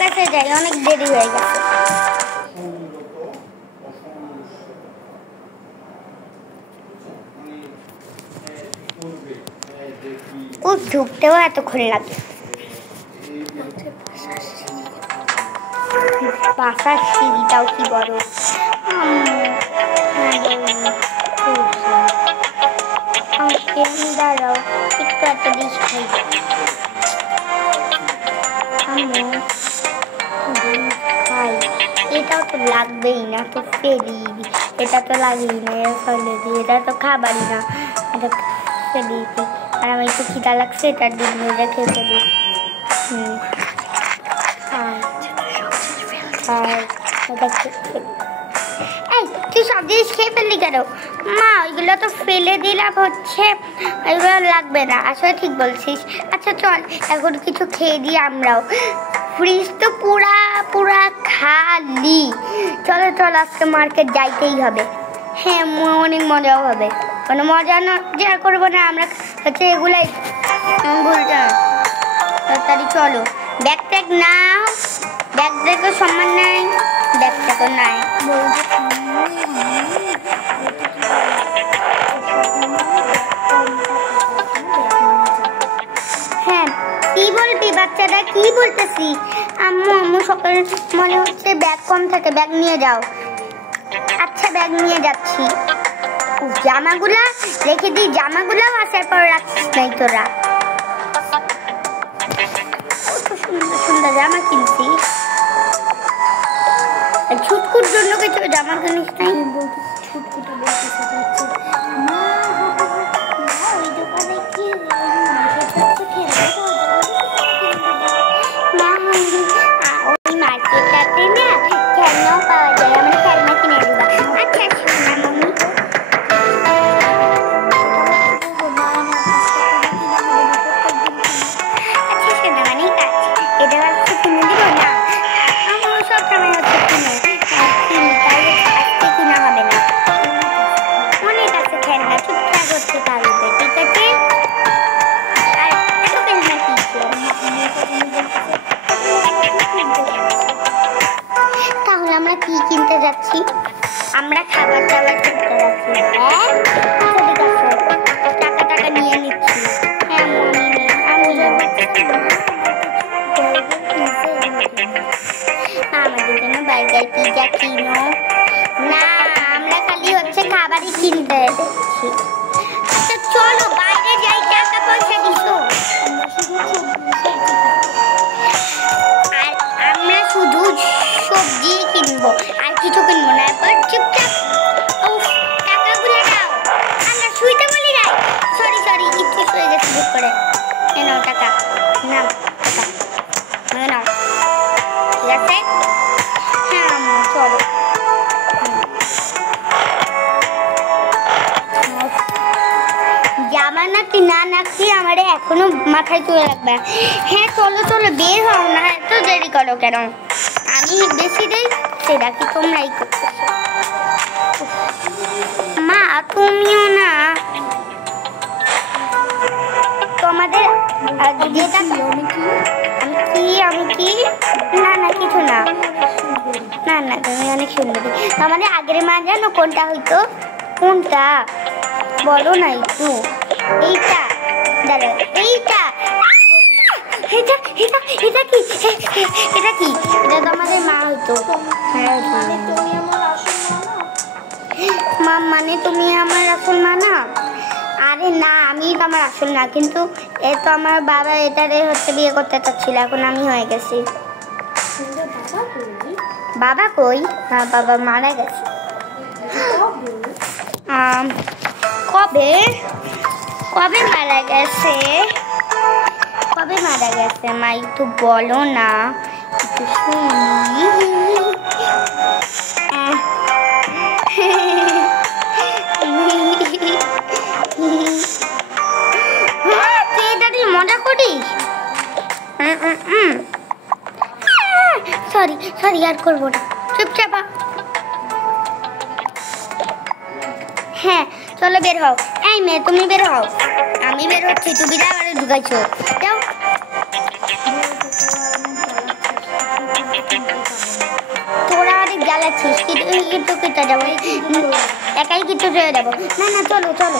কাছে যাই, অনেক দেরি হয়ে গেছে। ঢুকতেও এতক্ষণ লাগে। বাসার সিঁড়িটাও কি বড়। দাঁড়াও একটু এত ডিশ খাই। খাই, এটাও তো লাগবেই না, তো ফেলি। এটা তো লাগেই না, ফেলে দিই। এটা তো খাবারই না, এটা ফেলি। আর আমি একটু খিদা লাগছে, এটার দিন রেখে ফেলি। এই তুই সব জিনিস খেয়ে ফেললি কেন? মা ওইগুলো তো ফেলে দিলাম, হচ্ছে এগুলো লাগবে না। আসলে ঠিক বলছিস। আচ্ছা চল এখন কিছু খেয়ে দিই আমরাও। ফ্রিজ তো পুরা পুরা খালি। চলো চল, আজকে মার্কেট যাইতেই হবে। হ্যাঁ, অনেক মজাও হবে। কোনো মজা না যা করবো না আমরা, হচ্ছে এগুলাই ভুলটা। তাড়াতাড়ি চলো। ব্যাগ ট্যাগ নাও, ব্যাগ ট্যাগও সম্মান নাই, ব্যাগ ট্যাগও নাই। হ্যাঁ কি বলবি বাচ্চাটা, কি বলতেছি? আম্মু সকালে মনে হচ্ছে ব্যাগ কম থাকে, ব্যাগ নিয়ে যাও। আচ্ছা ব্যাগ নিয়ে যাচ্ছি। জামাগুলা রেখে দিই, জামাগুলাও আসার পর রাখছিস নাই তোরা। সুন্দর সুন্দর জামা কিনছিস, ছুটকুর জন্য কিছু জামা কিনিস নাই? ওই দোকানে কি ওই মার্কেটটাতে না খেলনাও পাওয়া যায়, আমরা খেলনা কিনে দেবো। আচ্ছা মম্মি, আচ্ছা শোনা মানে এটা হচ্ছে কিনে দিব না। আমার সব সময় হচ্ছে আজকে কিনা হবে না, অনেক আছে খেলনা, চুপচাপ হচ্ছে পারবে। ঠিক আছে, আর এত খেলনা কিনছে। তাহলে আমরা কি কিনতে যাচ্ছি? আমরা খাবার দাবার কিনতে যাচ্ছি। হ্যাঁ ঠিক আছে, টাকা নিয়ে নিচ্ছি। হ্যাঁ আমি আমাদের জন্য বার্গার পিজা কিনো না, আমরা খালি হচ্ছে খাবারই কিনতে যাচ্ছি। আচ্ছা চলো বাইরে যাই, টাকা পয়সা দিছো। আর আমরা শুধু সবজি কিনবো, আর কিছু কিনবো না। এবার চুপচাপ টাকাগুলো দাও। আমরা শুইতে বলি নাই, সরি একটু শুয়ে গেছি ভুল করে। নাও টাকা, নাও টাকা নাও। ঠিক আছে, হ্যাঁ আম্মু চলো। জামা নাকি না নাকি আমার এখনো মাথায় তুলে রাখবে। হ্যাঁ চলো বের হও না, এত দেরি করো কেন? আমি বেশি দেরি সেটা কি তোমরাই করতেছো? মা তুমিও না, তোমাদের যেটা আমি কি না কিছু না তুমি অনেক সুন্দর। আমাদের আগের মা জানো কোনটা হইতো? কোনটা বলো না একটু? এইটা, দাঁড়া এইটা, এটা কি? এটা তো আমাদের মা হইতো। মা মানে তুমি আমার আসল মা না? আরে না, আমি তো আমার আসল না, কিন্তু এ তো আমার বাবা এটারে হচ্ছে বিয়ে করতে চাচ্ছিল, এখন আমি হয়ে গেছি। বাবা কই? হ্যাঁ বাবা মারা গেছে। কবে মারা গেছে? মা একটু বলো না, একটু শুনি। মজা করিস? সরি আর করবো না, চুপচাপ। হ্যাঁ চলো বের হও। এই মেয়ে তুমি বের হও। আমি বের হচ্ছি, তুমি আবার ঢুকাইছো। যাও তোরা অনেক জ্বালাচ্ছিস, কিন্তু কেটে যাবো, একাই কিন্তু চলে যাবো। না না চলো চলো।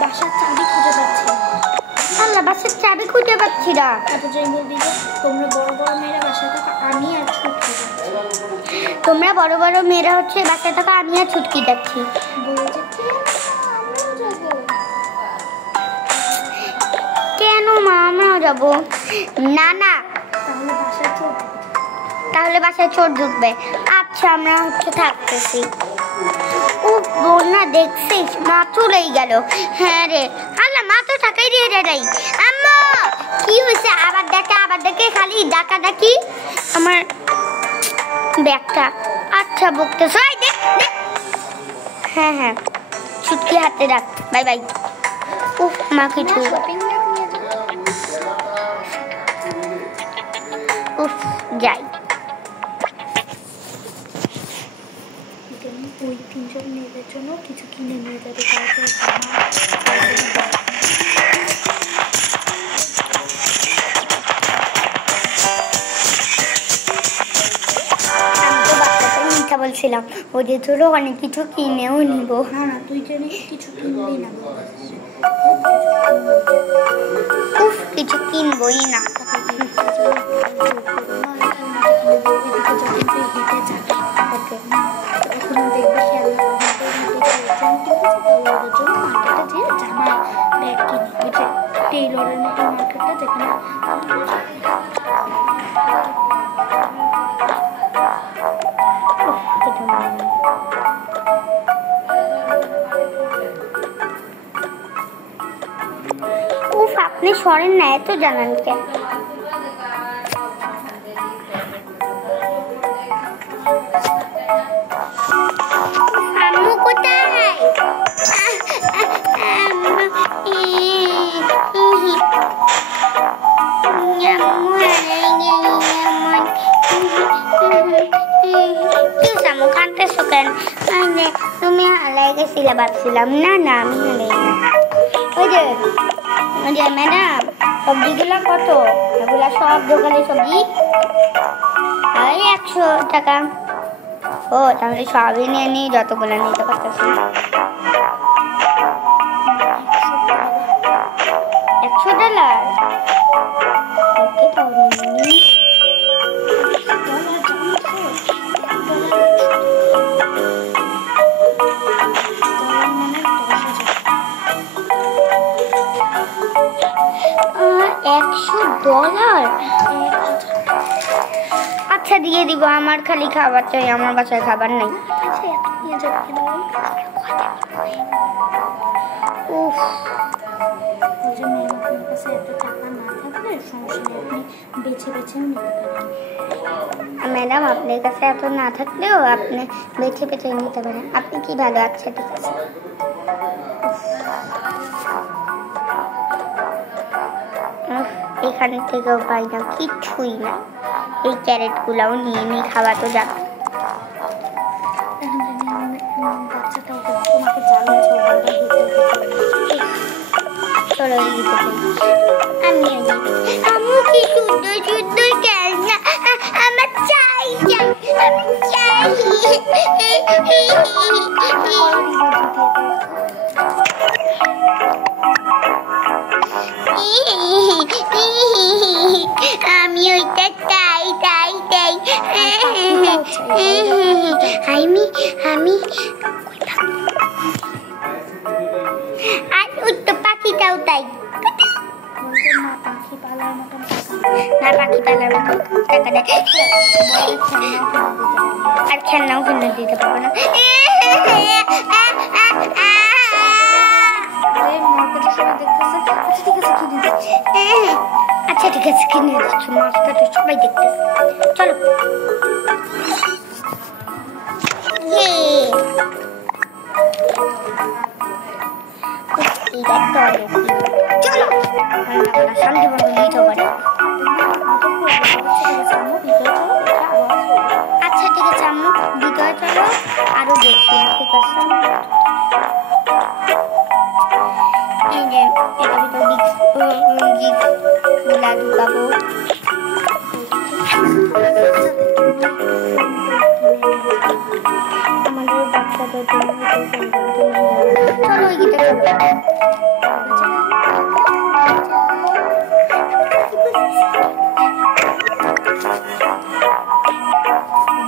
বাসার চাবি খুঁজে পাচ্ছি না। আল্লাহ, বাসার চাবি খুঁজে পাচ্ছি না। এত যাই বলবি যে তোমরা বড় বড় মেয়েরা বাসায় থাকা, আমি আর ছুটকি যাচ্ছি। তোমরা বড় বড় মেয়েরা হচ্ছে বাসায় থাকা, আমি আর ছুটকি যাচ্ছি। কেন মা, আমরাও যাবো? না না, তাহলে বাসায় চোর ঢুকবে। আচ্ছা আমরা হচ্ছে থাকতেছি। ও বন্যা দেখছিস, মা চলেই গেল। হ্যাঁ রে, আল্লাহ মা তো থাকাই রে রে। আম্মা কি হয়েছে? আবার দেখে খালি ডাকা ডাকি আমার ব্যাগটা। আচ্ছা বকতেছ, হ্যাঁ হ্যাঁ ছুটকি হাতে রাখ, বাই বাই। উফ মা কিছু, উফ যাই। ওই তিনজন মেয়েদের জন্য কিছু কিনে নিয়ে যাবে। বলছিলাম ওদের জন্য অনেক কিছু কিনেও নিব। না না, তুই জানিস কিছু কিনবি না। উফ কিছু কিনবই না। টেইলরের মতো মার্কেটটা যেখানে উফ আপনি সরেন না, এত জানান কেন? আম্মু কোথায়? তুমি হালাই গেছিলে ভাবছিলাম। না না আমি হালাই না। ওই যে ম্যাডাম সবজিগুলো কত? এগুলা সব দোকানে সবজি ওই 100 টাকা। ও তাহলে সবই নিয়ে নিই, যতগুলো নিতে পারতেছি। 100 ডলার? ওকে তাহলে নিই। $100? আচ্ছা দিয়ে দিব। আমার খালি খাবার চাই, আমার বাসায় খাবার নেই। ম্যাডাম আপনার কাছে এত না থাকলেও আপনি বেছে বেছে নিতে পারেন। আপনি কি ভালো? আচ্ছা ঠিক আছে। এখান থেকেও পাই না, কিছুই না। এই ক্যারেট গুলাও নিয়ে নিয়ে খাওয়া তো যাবে। চলো আমি কি সুন্দর সুন্দর খেলনা আমার চাই চাই, আমি চাই। আমি ওইটা চাই চাই চাই। আমি আর উত্তর পাখিটাও তাই। না পাখি পালার মতো টাকা দেয় আর খেলনাও কিনে দিতে পারবো না। আচ্ছা ঠিক আছে কিনে দিচ্ছি, মাছটা তো সবাই দেখতেছে। চলো চলো শান্তি বন্ধু নিতে পারে। আচ্ছা ঠিক আছে আম্মু ভিতরে চলো, আরো দেখি। ঠিক আছে এই যে এটা ভিতরে গিফট গুলা ঢুকাবো। চলো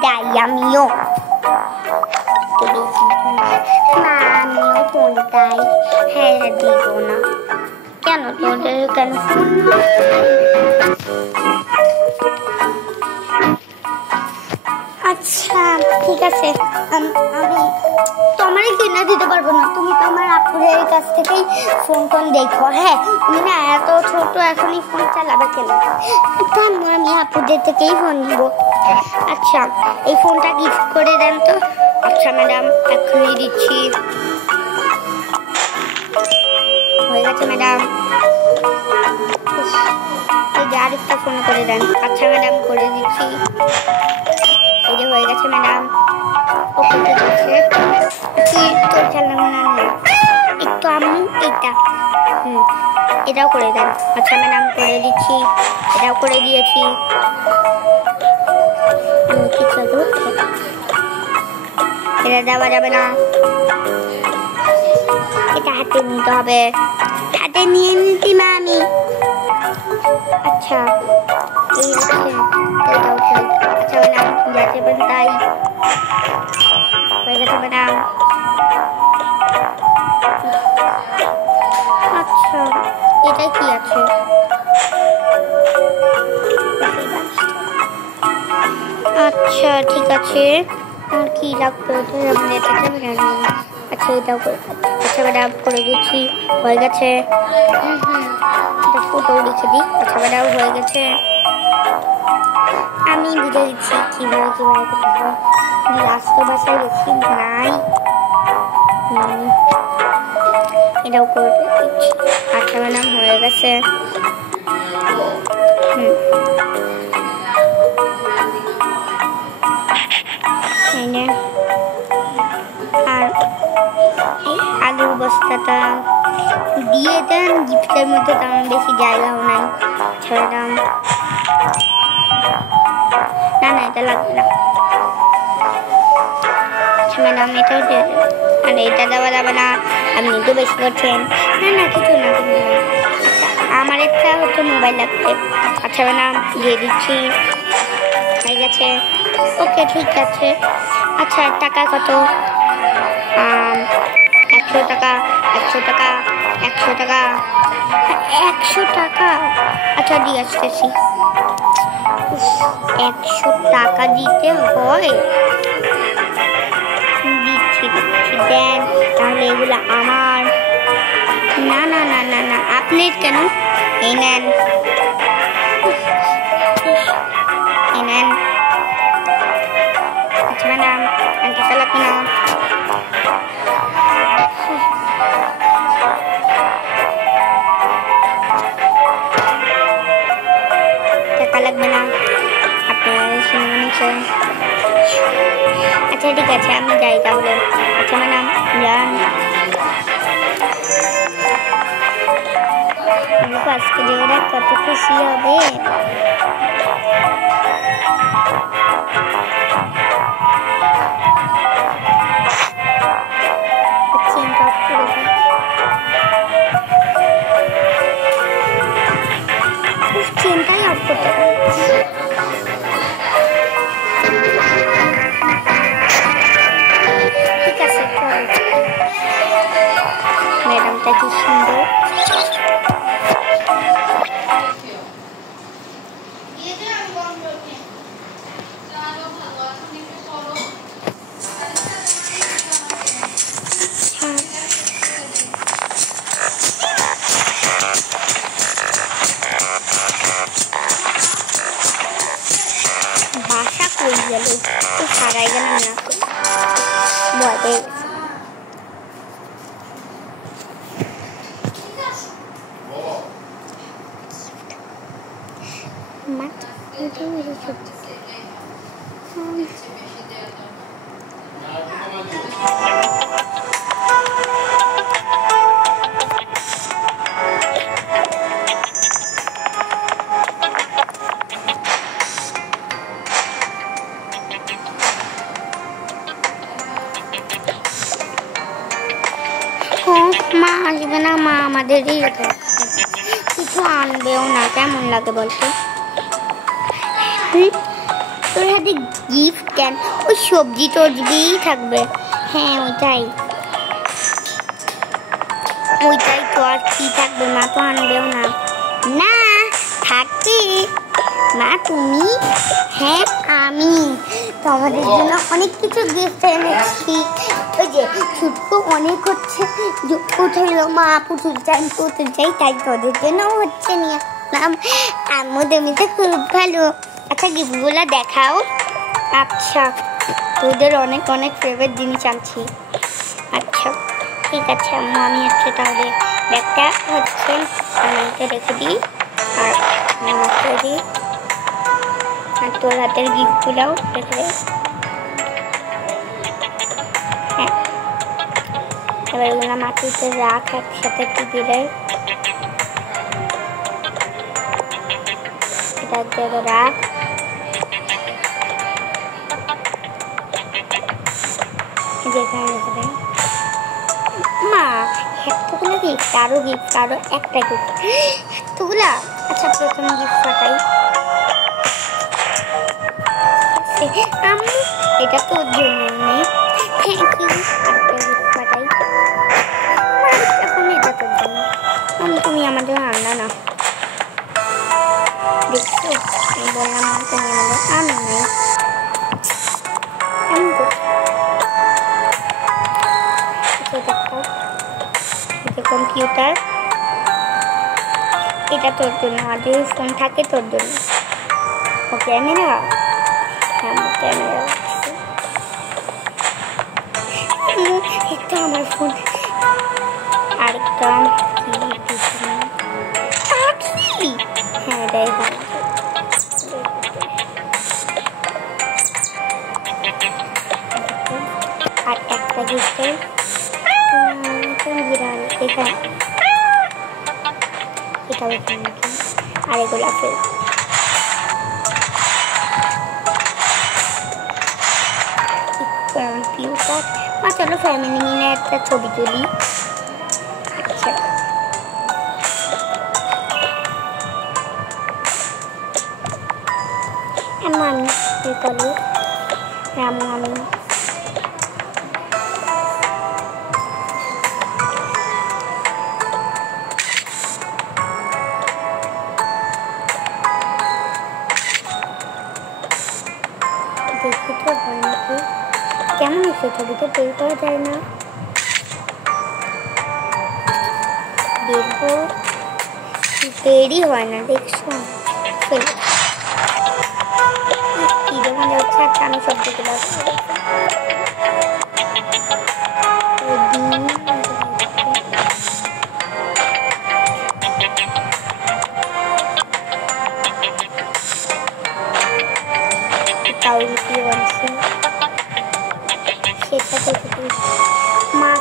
যাই আমিও না আমিও ফোন চাই হ্যাঁ দিব না কেন তোমাদের কেন আচ্ছা ঠিক আছে আমি তোমারই কিনে দিতে পারবো না তুমি তো আমার আপুরের কাছ থেকেই ফোন দেখো হ্যাঁ তুমি না এত ছোট এখনই ফোন চালাবে কেন আমি আপুদের থেকেই ফোন দিব আচ্ছা এই ফোনটা গিফট করে দেন তো আচ্ছা ম্যাডাম এখনই দিচ্ছি হয়ে গেছে ম্যাডাম এই যে আরেকটা ফোন করে দেন আচ্ছা ম্যাডাম করে দিচ্ছি এই যে হয়ে গেছে ম্যাডাম ওকে ঠিক আছে কি তোর চালানো না একটু আমি এইটা এটাও করে দেন আচ্ছা ম্যাডাম করে দিচ্ছি এটাও করে দিয়েছি কি করবো এটা দেওয়া যাবে না এটা হাতে নিতে হবে হাতে নিয়ে নিতি মা আমি আচ্ছা এই হচ্ছে এটাও চাই আচ্ছা ম্যাডাম যা দেবেন তাই হয়ে গেছে ম্যাডাম আচ্ছা এটা কি আছে আচ্ছা ঠিক আছে আর কি লাগবে আচ্ছা এটাও করে আচ্ছা ম্যাডাম করে দিচ্ছি হয়ে গেছে ফটো লিখে দিই আচ্ছা ম্যাডাম হয়ে গেছে আমি বুঝে দিচ্ছি কিভাবে করতে হবে রাস্তা বাসায় রেখি নাই এটাও করে দিচ্ছি আচ্ছা ম্যাডাম হয়ে গেছে আর আলুর বস্তাটা দিয়ে দেন গিফটের মধ্যে তেমন বেশি জায়গাও নাই ছেড়ে দাম না না এটা লাগবে না ম্যাডাম এটাও দিয়ে দেবেন আর এটা দেওয়া যাবে না আপনি তো বেশি করছেন না না কিছু না কিছু না আচ্ছা আমার একটা হচ্ছে মোবাইল লাগবে আচ্ছা ম্যাডাম দিয়ে দিচ্ছি হয়ে গেছে ওকে ঠিক আছে আচ্ছা টাকা কত 100 টাকা 100 টাকা 100 টাকা 100 টাকা আচ্ছা দিয়ে আসতেছি 100 টাকা দিতে হয় দিচ্ছি দিচ্ছি দেন তাহলে এগুলো আমার না না না না না আপনি কেন এই নেন এই নেন আচ্ছা ম্যাডাম আর টাকা লাগবে না টাকা লাগবে না আপনার শুনে নিচ্ছেন আচ্ছা ঠিক আছে আমি যাই তাহলে আচ্ছা ম্যাডাম যান আজকে যে ওরা কত খুশি হবে চেনটাই অফ করতে হবে ঠিক আছে ম্যাডামটা কি সুন্দর বাসা কই গেল তো সারাই গেলাম না ভয় পেয়ে গেছে মা আমাদেরই কিছু আনবেও না, কেমন লাগে বলতো? তোর হাতে গিফট কেন? ওই সবজি টবজিই থাকবে। হ্যাঁ ওইটাই তো, আর কি থাকবে? মা তো আনবেও না। না থাকবে মা। তুমি? হ্যাঁ আমি তো আমাদের জন্য অনেক কিছু গিফট এনেছি। ওই যে ছুটকু অনেক হচ্ছে পুতুল, মা পুতুল চাই তাই তোদের জন্য হচ্ছে নিয়ে আসলাম। আম্মু তুমি তো খুব ভালো। আচ্ছা গিফটগুলো দেখাও। আচ্ছা তোদের অনেক অনেক ফেভারিট জিনিস আনছি। আচ্ছা ঠিক আছে আম্মু, আমি হচ্ছে তাহলে ব্যাগটা হচ্ছে এটা রেখে দিই আর রেখে দিই, আর তোর হাতের গিফটগুলোও রেখে দিই। হ্যাঁ এবার এগুলো মাটিতে রাখ একসাথে টিভিতে, এটা এক জায়গায় রাখ। যেখানে রেখে দেয় মা। এতগুলো গিফট, আরো গিফট, আরো একটা গিফট, এতগুলা। আচ্ছা প্রথম গিফট পাঠাই। আম্মু এটা তোর জন্য নেই, থ্যাংক ইউ। আরেকটা গিফট পাঠাই। এখন এটা তোর জন্য। তুমি আমার জন্য আনলা না, দেখছো? আমি বললাম না তুমি আমাদের আনো নাই। আনবো কম্পিউটার, এটা তোর জন্য। আর যদি ফোন থাকে তোর জন্য। ও ক্যামেরা, ক্যামেরা একটা আমার ফোন, আরেকটা হ্যাঁ এটাই হয়। আর একটা গিফটের বিড়াল, এখানে এটাও এখানে, আর এগুলো ফেল। কম্পিউটার। চলো ফ্যামিলি মিলে একটা ছবি তুলি। আচ্ছা আমি করি রামু, আমি দেখি তো হয় নাকি। কেমন হচ্ছে ছবিটা? বের করা যায় না, দেখবো দেরি হয় না, দেখছো? কি যখন যাচ্ছে একটা আমি সব দেখে মা।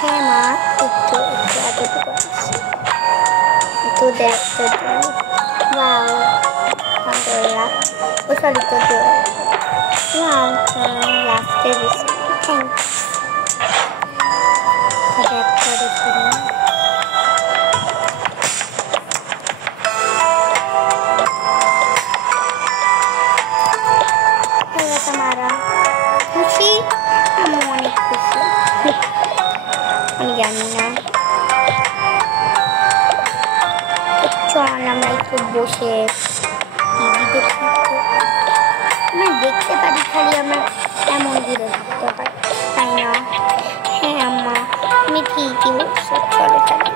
হ্যাঁ মা একটু এতটুকু তোদের ও সরি তোদের লাস্টে বেশি থ্যাংকস। তোমারা খুশি? আমি অনেক খুশি। আমি জানি না, চল আমরা একটু বসে টিভি দেখি। আমরা দেখতে পারি, খালি আমরা এমন ঘুরে দেখতে পারি, তাই না? হ্যাঁ আম্মা তুমি ঠিকই বলছো, চলো চলো।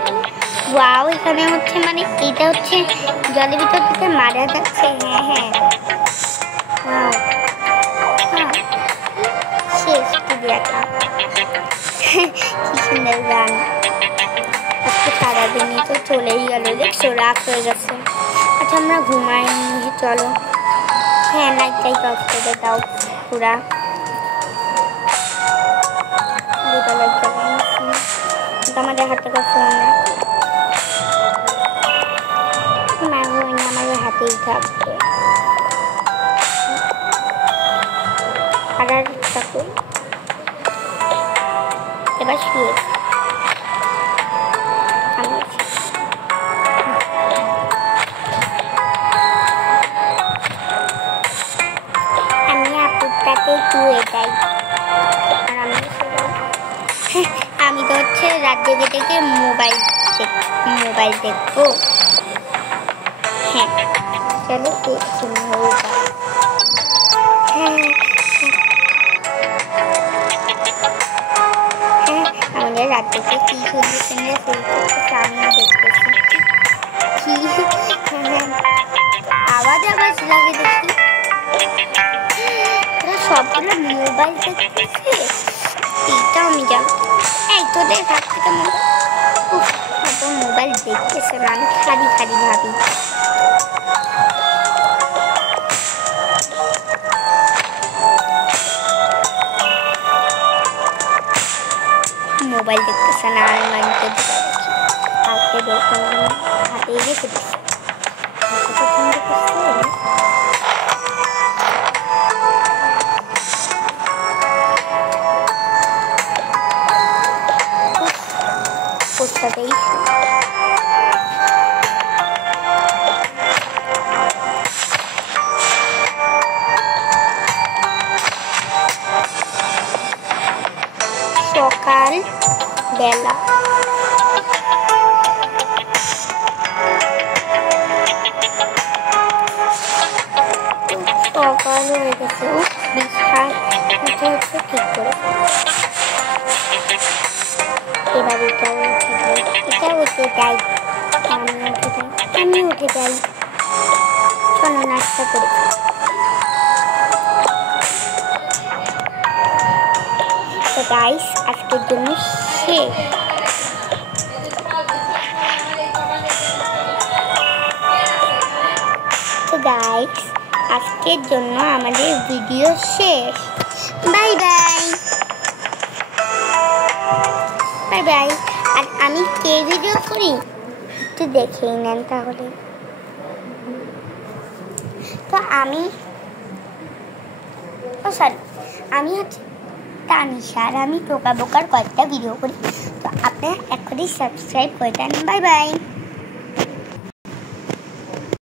ওয়াও এখানে হচ্ছে মানে এটা হচ্ছে জলের ভিতর থেকে মারা যাচ্ছে। হ্যাঁ হ্যাঁ ওয়াও শেষ টিভিটা। কি সুন্দর গান। আজকে সারাদিনই তো চলেই গেল, দেখছো রাত হয়ে গেছে। আচ্ছা আমরা ঘুমাই, চলো। হ্যাঁ লাইটটাই অফ করে দাও পুরা। আমাদের হাত থেকে ফোন আমাদের হাতেই থাকবে। আর একটা করি, এবার শুয়ে রাত জেগে থেকে মোবাইল দেখবো। হ্যাঁ চলো দেখছি মোবাইল। আমাদের রাত থেকে কি সলিউশন আমিও দেখতেছি কি আওয়াজ লাগে দেখি। সবগুলো মোবাইল দেখতেছে, এইটা আমি জানি। এই তোদের হাত থেকে মোবাইল দেখতেছে না, আমি খালি ভাবি মোবাইল দেখতেছে না। আর মানতে হাতে দোকান হাতে রেখে দিচ্ছে। পোস্টাতেই সকাল বেলা সকাল হয়ে গেছে। বিশাল হচ্ছে ঠিক করে। এবার এটা উঠে যাই, আমি উঠে যাই। চলো নাস্তা করি। তো গাইস আজকের জন্য শেষ। তো গাইস আজকের জন্য আমাদের ভিডিও শেষ। Bye bye. আর আমি কে ভিডিও করি একটু দেখেই নেন তাহলে। তো আমি হচ্ছে তানিশা, আর আমি টোকা বোকার কয়েকটা ভিডিও করি। তো আপনারা এখনই সাবস্ক্রাইব করে দেন। Bye bye.